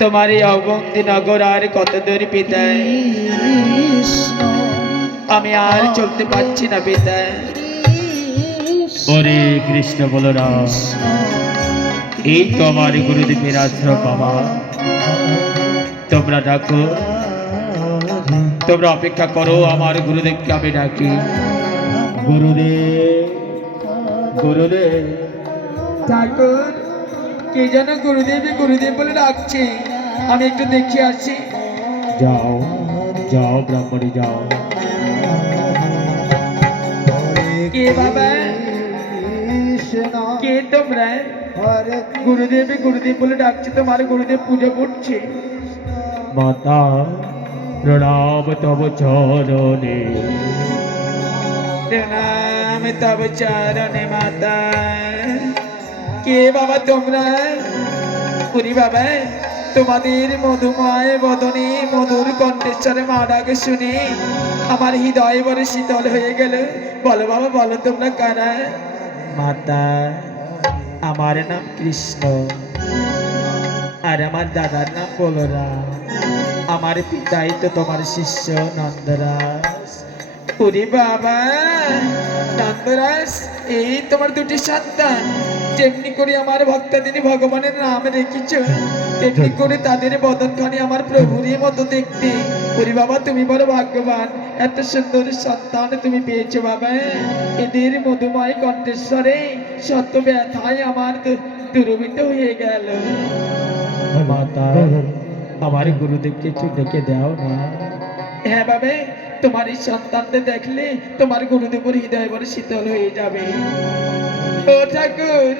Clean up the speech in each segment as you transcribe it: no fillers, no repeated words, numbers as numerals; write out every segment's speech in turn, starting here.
তোমার এই অবন্তি নগর আর কত দূর পিতায়, আমি আর চলতে পারছি না পিতায়। ওরে কৃষ্ণ বলরাম, এই তো আমার গুরুদেবের আশ্রম বাবা। তোমরা ডাকো, তোমরা অপেক্ষা করো, আমার গুরুদেবকে আমি ডাকি। গুরুদেব, গুরুদেব। ঠাকুর, কে যেন গুরুদেব গুরুদেব বলে ডাকছে, আমি একটু দেখে আসি। যাও যাও ব্রাহ্মণী যাও। কে বাবা, কে তোমরা? গুরুদেব গুরুদেব বলে ডাকছে, তোমার গুরুদেব পুজো করছে। মাতা প্রণাম তব চরণে। প্রণাম তব চরণে মাতা। কে বাবা তোমরা? পুরি বাবা, তোমাদের মধুময় বদনে মধুর কণ্ঠেশ্বরে মা ডাকে শুনে আমার হৃদয় বড় শীতল হয়ে গেল। বলো বাবা, বলো তোমরা কারা? মাতা, আমার নাম কৃষ্ণ, আর আমার দাদার নাম বলরাম। আমার পিতাই তো তোমার শিষ্য নন্দরাজ। ওরে বাবা, নন্দরাজ, এই তোমার দুটি সন্তান। যেমনি করে আমার ভক্তাদিনী ভগবানের নাম রেখেছ, তেমনি করে তাদের বদনখানি আমার প্রভুরই মতো দেখতে। ওরে বাবা, তুমি বড় ভাগ্যবান, এত সুন্দর সন্তান তুমি পেয়েছো বাবা। এদের মধুময় কণ্ঠেশ্বরে সত্য ব্যথায় আমার দুরবিত হয়ে গেল। মাতা, আমার গুরুদেবকে একটু ডেকে দাও না। হ্যাঁ বাবা, তোমার এই সন্তানদের দেখলে তোমার গুরুদেবের হৃদয় বড় শীতল হয়ে যাবে। ও ঠাকুর,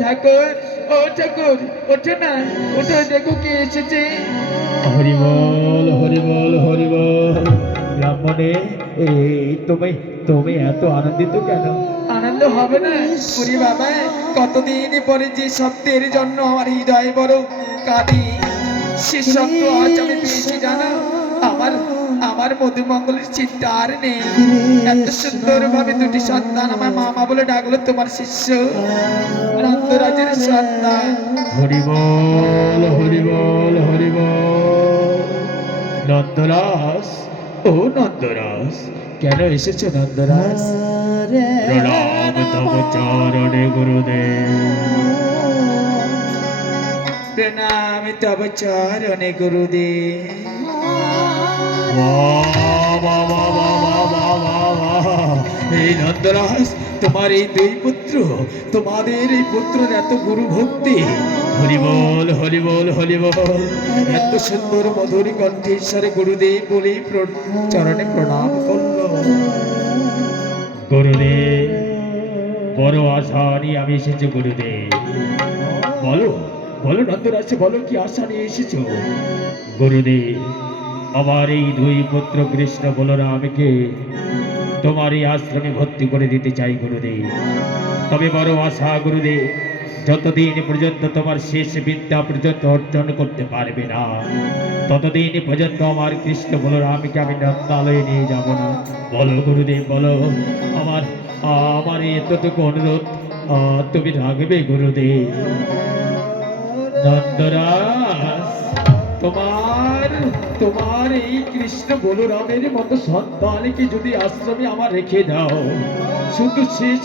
ঠাকুর, ও ঠাকুর, ওঠো না, ওঠো, দেখো কে এসেছে। হরিবল হরিবল হরিবল। ব্রাহ্মণে, এই তুমি তুমি এত আনন্দিত কেন? আনন্দ হবে না পুরি বাবা? কতদিন পরে যে সত্যের জন্য আমার হৃদয় বড় কাঁদি, সে সত্য আজ আমি পেয়েছি জানো। আমার আমার মধুমঙ্গলের চিন্তা আর নেই। এত সুন্দর ভাবে দুটি সন্তান আমার মামা বলে ডাকলো তোমার শিষ্য নন্দরাজের সন্তান। হরিবল হরিবল হরিবল। নন্দরাজ, ও নন্দরাজ, কেন এসেছো নন্দরাজ? প্রণাম তব চরণে গুরুদেব। প্রণাম তব চরণে গুরুদেব। বাহ, বাহ, বাহ, বাহ, বাহ, বাহ, বাহ, বাহ। এই নন্দরাজ, তোমার এই দুই পুত্র, তোমাদের এই পুত্রের এত গুরু ভক্তি। হরিবল হরিবল হরিবল। এত সুন্দর মধুর কণ্ঠেশ্বরে গুরুদেব বলে চরণে প্রণাম করলো। গুরুদেব, বড় আশা নিয়ে আমি এসেছি গুরুদেব। বলো বলো নন্দরাজ, বলো কি আশা নিয়ে এসেছো? গুরুদেব, আমার এই দুই পুত্র কৃষ্ণ বলরামকে তোমার এই আশ্রমে ভর্তি করে দিতে চাই গুরুদেব। তবে বড় আশা গুরুদেব, যতদিন পর্যন্ত তোমার শেষ বিদ্যা পর্যন্ত অর্জন করতে পারবে না, ততদিন পর্যন্ত আমার কৃষ্ণ বলরামকে আমি নন্দালয়ে নিয়ে যাব না। বলো গুরুদেব, বলো। আমার আমার এতটুকু অনুরোধ তুমি রাখবে গুরুদেব। নন্দরাজ, তোমার তোমার এই কৃষ্ণ বলরামের মতো সন্তানকে যদি আশ্রমে আমার রেখে দাও, শুধু শেষ